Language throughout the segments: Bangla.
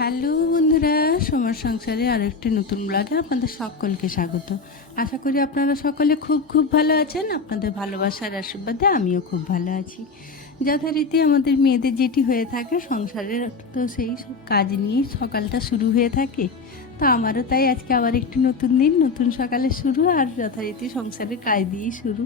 হ্যালো বন্ধুরা সমাজ সংসারে আর একটি নতুন ব্লগে আপনাদের সকলকে স্বাগত। আশা করি আপনারা সকলে খুব খুব ভালো আছেন, আপনাদের ভালোবাসার আশীর্বাদে আমিও খুব ভালো আছি। যথারীতি আমাদের মেয়েদের যেটি হয়ে থাকে সংসারের, তো সেই সব কাজ নিয়েই সকালটা শুরু হয়ে থাকে। তো আমারও তাই আজকে আবার একটি নতুন দিন, নতুন সকালে শুরু আর যথারীতি সংসারের কাজ দিয়েই শুরু।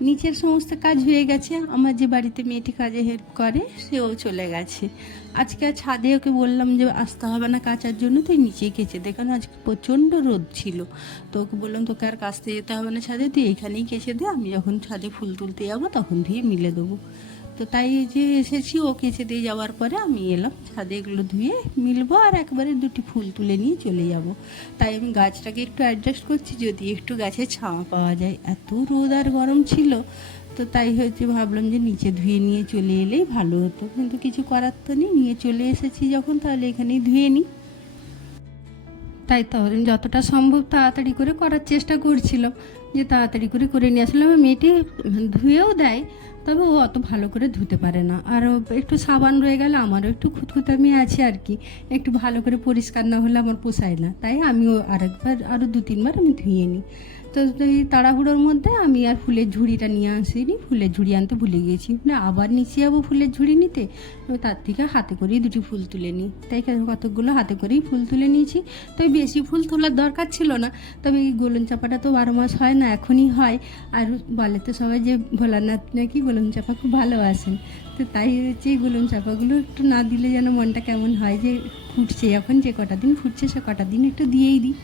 নিচের সমস্ত কাজ হয়ে গেছে। আমার যে বাড়িতে মেয়েটি কাজে হেল্প করে, সেও চলে গেছে। আজকে আর ছাদে ওকে বললাম যে, আসতে হবে না কাচার জন্য, তুই নিচেই কেচে দে। কারণ আজকে প্রচণ্ড রোদ ছিল। তো ওকে বললাম, তোকে আর কাচতে যেতে হবে না ছাদে, তুই এইখানেই কেচে দে। আমি যখন ছাদে ফুল তুলতে যাব, তখন দিয়ে মিলে দেবো। তো তাই যে এসেছি ও দিয়ে যাওয়ার পরে আমি এলাম, ছাদে এগুলো ধুয়ে মিলবো আর একবারে দুটি ফুল তুলে নিয়ে চলে যাব। তাই আমি গাছটাকে একটু অ্যাডজাস্ট করছি, যদি একটু গাছে ছাওয়া পাওয়া যায়। এত রোদ আর গরম ছিল, তো তাই হচ্ছে ভাবলাম যে নিচে ধুয়ে নিয়ে চলে এলেই ভালো হতো। কিন্তু কিছু করার তো নেই, নিয়ে চলে এসেছি যখন, তাহলে এখানেই ধুয়ে নিই। তাই তো যতটা সম্ভব তাড়াতাড়ি করে করার চেষ্টা করছিলাম, যে তাড়াতাড়ি করে করে নিয়ে আসলাম। মেয়েটি ধুয়েও দেয় তবে ও অত ভালো করে ধুতে পারে না। আর একটু সাবান রয়ে গেলে আমারও একটু খুঁতখুতামি আছে আর কি। একটু ভালো করে পরিষ্কার না হলে আমার পোষায় না। তাই আমিও আরেকবার, আরও দু তিনবার আমি ধুয়ে নিই। তো এই তাড়াহুড়োর মধ্যে আমি আর ফুলের ঝুড়িটা নিয়ে আসিনি, ফুলের ঝুড়ি আনতে ভুলে গিয়েছি মানে আবার নিচে যাব ফুলের ঝুড়ি নিতে। তার থেকে হাতে করেই দুটি ফুল তুলে নিই। তাই কতগুলো হাতে করেই ফুল তুলে নিয়েছি। তো বেশি ফুল তোলার দরকার ছিল না। তবে এই গোলন চাপাটা তো বারো মাস হয় না, এখনই হয়। আর বলে তো সবাই যে ভোলানাথ নাকি গোলন চাপা খুব ভালোবাসেন। তো তাই হচ্ছে এই গোলন চাপাগুলো একটু না দিলে যেন মনটা কেমন হয় যে ফুটছে। এখন যে কটা দিন ফুটছে সে কটা দিন একটু দিয়েই দিই।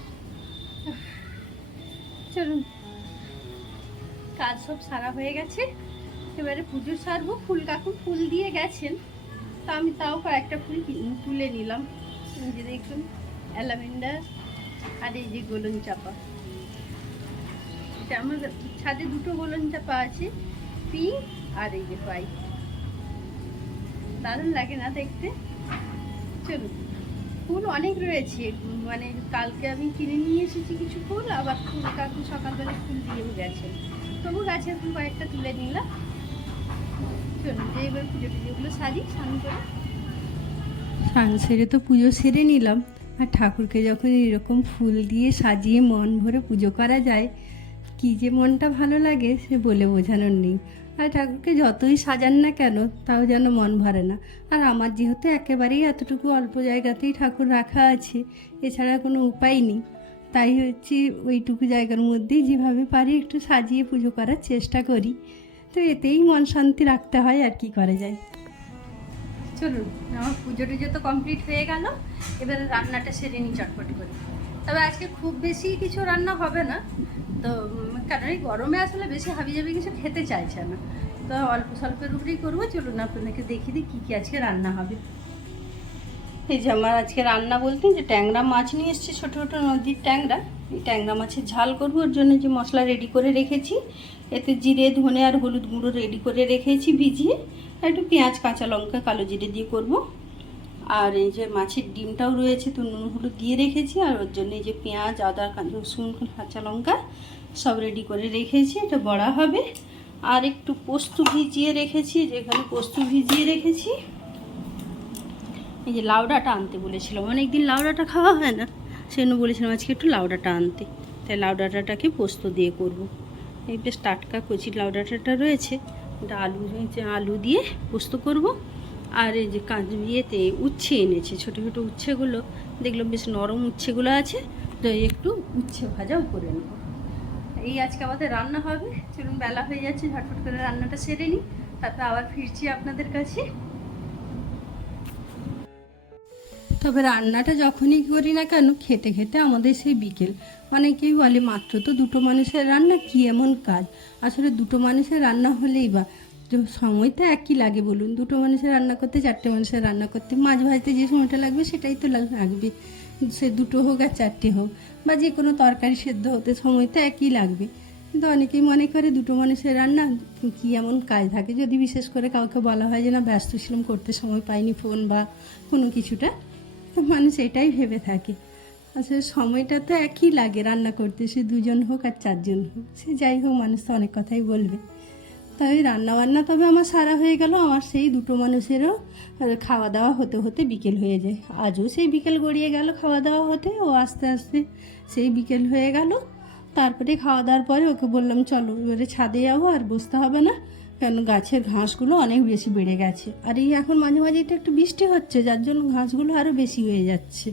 চলুন। কাজ সব সারা হয়ে গেছে। এবারে পুজো সারবো। ফুল কাকু ফুল দিয়ে গেছেন। তা আমি তাও কয়েকটা ফুল তুলে নিলাম। এই যে দেখুন, অ্যালাভেন্ডার আর এই যে গোলন চাপা। এটা আমার ছাদে দুটো গোলন চাপা আছে, পিঙ্ক আর এই যে হোয়াইট। দারুণ লাগে না দেখতে। চলুন। ফুল অনেক রয়েছে। মানে কালকে আমি কিনে নিয়ে এসেছি কিছু ফুল, আবার ফুল কাকু সকালবেলা ফুল দিয়েও গেছে। তবু গাছের ফুল কয়েকটা তুলে নিলাম। চলুন, যে পুজো স্নান করে। সেরে তো পুজো সেরে নিলাম। আর ঠাকুরকে যখন এরকম ফুল দিয়ে সাজিয়ে মন ভরে পুজো করা যায়, কি যে মনটা ভালো লাগে সে বলে বোঝানোর নেই। আর ঠাকুরকে যতই সাজান না কেন, তাও যেন মন ভরে না। আর আমার যেহেতু একেবারেই এতটুকু অল্প জায়গাতেই ঠাকুর রাখা আছে, এছাড়া কোনো উপায় নেই। তাই হচ্ছে ওইটুকু জায়গার মধ্যেই যেভাবে পারি একটু সাজিয়ে পুজো করার চেষ্টা করি। তো এতেই মন শান্তি রাখতে হয় আর কি করা যায়। চলুন, আমার পুজো টুজো তো কমপ্লিট হয়ে গেল। এবারে রান্নাটা সেরে নিই চটপট করে। তবে আজকে খুব বেশি কিছু রান্না হবে না। তো কারণ এই গরমে আসলে বেশি হাবি জাবি কিছু খেতে চাইছে না। তো অল্প স্বল্পের উপরেই করব, চলুন আপনাদেরকে দেখিয়ে দিই কী কী আজকে রান্না হবে। এই যে আমার আজকে রান্না বলতেন যে ট্যাংরা মাছ নিয়ে এসেছি, ছোটো ছোটো নদীর ট্যাংরা। এই ট্যাংরা মাছের ঝাল করব, ওর জন্য যে মশলা রেডি করে রেখেছি। এতে জিরে, ধনে আর হলুদ গুঁড়ো রেডি করে রেখেছি ভিজিয়ে। একটু পেঁয়াজ, কাঁচা লঙ্কা, কালো জিরে দিয়ে করব। আর এই যে মাছের ডিমটাও রয়েছে, তো নুন, হলুদ দিয়ে রেখেছি, আর ওর জন্য এই যে পেঁয়াজ, আদা রসুন, কাঁচা লঙ্কা সব রেডি করে রেখেছি, এটা বড়া হবে। আর একটু পোস্ত ভিজিয়ে রেখেছি যেখানে পোস্ত ভিজিয়ে রেখেছি। এই যে লাউডাটা আনতে বলেছিলাম অনেক দিন লাউডাটা খাওয়া হয় না, সেজন্য বলেছিলাম আজকে একটু লাউডাটা আনতে। তাই লাউডাটাটাকে পোস্ত দিয়ে করব। এই বেশ টাটকা কচি লাউডাটাটা রয়েছে, এটা আলু আলু দিয়ে পোস্ত করব। আর এই যে কাঁচ ইয়েতে উচ্ছে এনেছে, ছোটো ছোটো উচ্ছেগুলো, দেখলাম বেশ নরম উচ্ছেগুলো আছে, তো একটু উচ্ছে ভাজাও করে নেব। এই আজকে আমাদের রান্না হবে, চলুন বেলা হয়ে যাচ্ছে ঝটফট করে রান্নাটা সেরে নিই, তারপর আবার ফিরছি আপনাদের কাছে। তবে রান্নাটা যখনই করি না কেন, খেতে খেতে আমাদের সেই বিকেল। অনেকেই বলে, মাত্র তো দুটো মানুষের রান্না, কি এমন কাজ? আসলে দুটো মানুষের রান্না হলেই বা সময় তো একই লাগে বলুন। দুটো মানুষের রান্না করতে, চারটে মানুষের রান্না করতে। মাছ ভাজতে যে সময়টা লাগবে সেটাই তো লাগবে। সে দুটো হোক আর চারটে হোক বা যে কোনো তরকারি সেদ্ধ হতে সময় তো একই লাগবে। কিন্তু অনেকেই মনে করে দুটো মানুষের রান্না কি এমন কাজ থাকে? যদি বিশেষ করে কাউকে বলা হয় যে, না, ব্যস্ত ছিলাম, করতে সময় পাইনি ফোন বা কোনো কিছুটা। মানুষ এটাই ভেবে থাকে। আসলে সময়টা তো একই লাগে রান্না করতে। সে দুজন হোক আর চারজন হোক। সে যাই হোক, মানুষ তো অনেক কথাই বলবে। তাই রান্নাবান্না তবে আমার সারা হয়ে গেল। আমার সেই দুটো মানুষেরও খাওয়া দাওয়া হতে হতে বিকেল হয়ে যায়। আজও সেই বিকেল গড়িয়ে গেল খাওয়া দাওয়া হতে। ও আস্তে আস্তে সেই বিকেল হয়ে গেল। তারপরে খাওয়া দাওয়ার পরে ওকে বললাম, চলো, এবারে ছাদে যাব আর বসতে হবে না। কেন গাছের ঘাসগুলো অনেক বেশি বেড়ে গেছে। আর এই এখন মাঝে মাঝে এটা একটু বৃষ্টি হচ্ছে, যার জন্য ঘাসগুলো আরও বেশি হয়ে যাচ্ছে।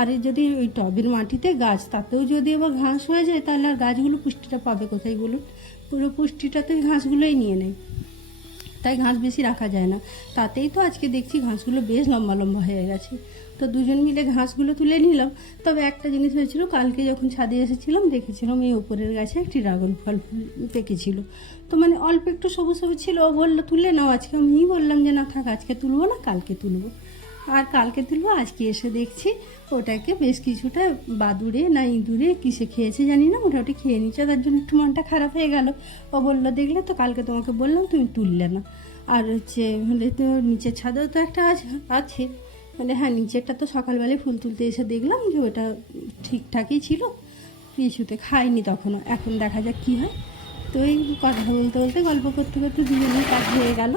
আর যদি ওই টবের মাটিতে গাছ, তাতেও যদি আবার ঘাস হয়ে যায়, তাহলে আর গাছগুলো পুষ্টিটা পাবে কোথায় বলুন? পুরো পুষ্টিটা তো ঘাসগুলোই নিয়ে নেয়। তাই ঘাস বেশি রাখা যায় না। তাতেই তো আজকে দেখছি ঘাসগুলো বেশ লম্বা লম্বা হয়ে গেছে। তো দুজন মিলে ঘাসগুলো তুলে নিলাম। তবে একটা জিনিস হয়েছিল, কালকে যখন ছাদে এসেছিলাম, দেখেছিলাম এই ওপরের গাছে একটি ড্রাগন ফল ফুল পেকেছিল। তো মানে অল্প একটু সবুজ সবুজ ছিল, ও বলল, তুলে নাও। আজকে আমি বললাম যে, না থাক, আজকে তুলবো না, কালকে তুলবো। আর কালকে তুলবো আজকে এসে দেখছি ওটাকে বেশ কিছুটা বাদুড়ে না ইঁদুরে কিসে খেয়েছে জানি না, মোটামুটি খেয়ে নিচ্ছে তার জন্য একটু মনটা খারাপ হয়ে গেল। ও বলল, দেখলে তো কালকে তোমাকে বললাম তুমি তুললে না। আর হচ্ছে মানে তো নিচের ছাদেও তো একটা আছে আছে। মানে হ্যাঁ নিচেরটা তো সকালবেলায় ফুল তুলতে এসে দেখলাম যে ওটা ঠিকঠাকই ছিল। কিছুতে খাইনি তখনও। এখন দেখা যাক কী হয়। তো এই কথা বলতে বলতে, গল্প করতে করতে দুজনেই কাজ হয়ে গেল।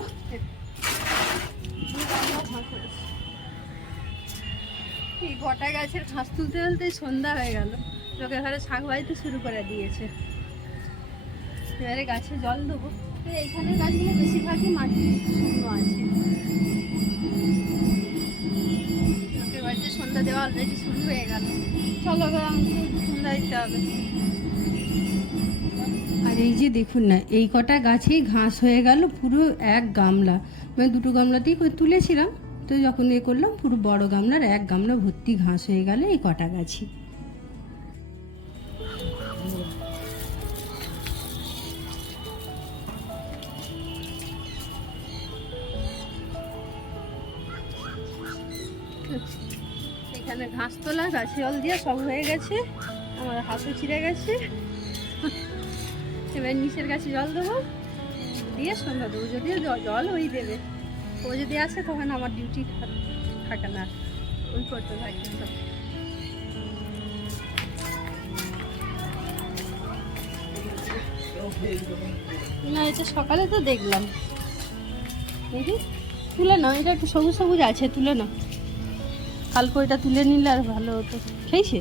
এই গোটা গাছের ঘাস তুলতে তুলতে সন্ধ্যা হয়ে গেল। লোকে ঘরে শাক বাড়িতে শুরু করে দিয়েছে। এবারে গাছে জল দেবো। তো এইখানে গাছগুলো বেশিরভাগই মাটি শুকনো আছে। লোকের বাড়িতে সন্ধ্যা দেওয়া অলরেডি শুরু হয়ে গেল। চলো এবার সন্ধ্যা দিতে হবে। আর এই যে দেখুন না, এই কটা গাছেই ঘাস হয়ে গেল, পুরো এক গামলা। মানে দুটো গামলাতেই তুলেছিলাম। তো যখন এ করলাম, পুরো বড় গামলার এক গামলা ভর্তি ঘাস হয়ে গেল এই কটা গাছি। এখানে ঘাস তোলা, গাছে জল দিয়ে সব হয়ে গেছে। আমার হাতও ছিঁড়ে গেছে। এবার নিচের গাছে জল দেবো। দিয়ে সন্ধ্যা দেবো, যদিও জল ওই দেবে। ও যদি আসে তখন আমার ডিউটি থাকে না। ওই করতে থাকে। না এটা সকালে তো দেখলাম। দেখি তুলে নাও এটা একটু সবুজ সবুজ আছে তুলে নাও। কালকে ওইটা তুলে নিলে আর ভালো হতো। খেয়েছে?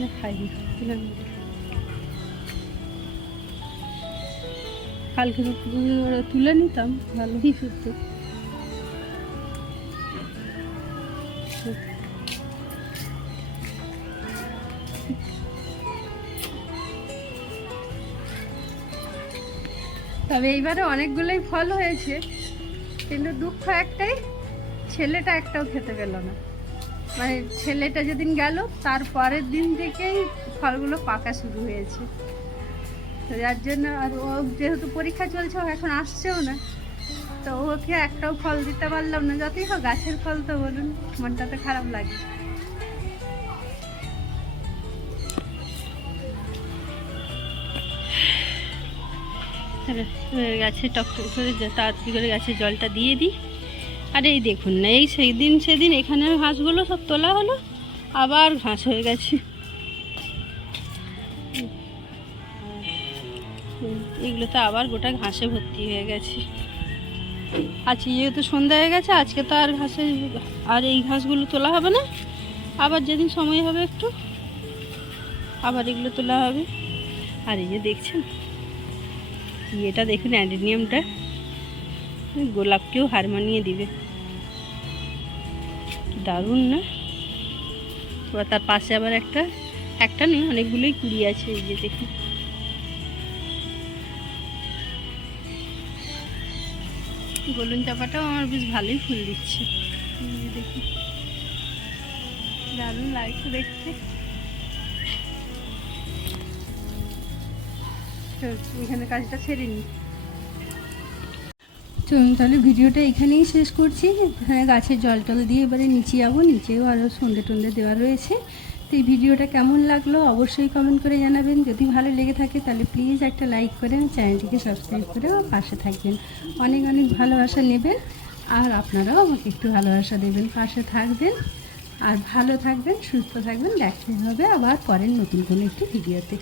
না, খাইনি। তুলে নিলে কালকে তুলে- নিতাম ভালোই হতো তবে এইবারে অনেকগুলোই ফল হয়েছে কিন্তু দুঃখ একটাই ছেলেটা একটাও খেতে পেল না। মানে ছেলেটা যেদিন গেল তার পরের দিন থেকেই ফলগুলো পাকা শুরু হয়েছে। যার জন্য আর ও যেহেতু পরীক্ষা চলছে, ও এখন আসছেও না। তো ওকে একটাও ফল দিতে পারলাম না। যতই হোক, গাছের ফল তো বলুন, মনটা তো খারাপ লাগে। গাছে টকটক করে তাড়াতাড়ি করে গাছে জলটা দিয়ে দিই। আর এই দেখুন না, এই সেই দিন সেদিন এখানে ঘাসগুলো সব তোলা হলো, আবার ঘাস হয়ে গেছে। এগুলোতে আবার গোটা ঘাসে ভর্তি হয়ে গেছে। আজকে যেহেতু সন্ধ্যা হয়ে গেছে, আজকে তো আর ঘাসে, আর এই ঘাসগুলো তোলা হবে না। আবার যেদিন সময় হবে একটু, আবার এগুলো তোলা হবে। আর এই যে দেখছেন এটা দেখুন অ্যান্ডেনিয়ামটা গোলাপকেও হার মানিয়ে দিবে। দারুণ, না? এবার তার পাশে আবার একটা একটা নেই অনেকগুলোই কুড়ি আছে, এই যে দেখুন। গোলুন চাপাটাও আমার বেশ ভালোই ফুল দিচ্ছে। দেখুন। দারুণ লাগছে দেখতে। এখানে কাজটা ছেড়ে নিই চলুন তাহলে ভিডিওটা এখানেই শেষ করছি। এখানে গাছের জল টল দিয়ে এবারে নিচে যাব। নিচেও আরও সন্ধে টন্ধে দেওয়া রয়েছে। তো এই ভিডিওটা কেমন লাগল অবশ্যই কমেন্ট করে জানাবেন। যদি ভালো লেগে থাকে তাহলে প্লিজ একটা লাইক করে চ্যানেলটিকে সাবস্ক্রাইব করে আমার পাশে থাকবেন। অনেক অনেক ভালোবাসা নেবেন আর আপনারাও আমাকে একটু ভালোবাসা দেবেন, পাশে থাকবেন আর ভালো থাকবেন, সুস্থ থাকবেন। দেখতে হবে আবার পরের নতুন কোনো একটি ভিডিওতে।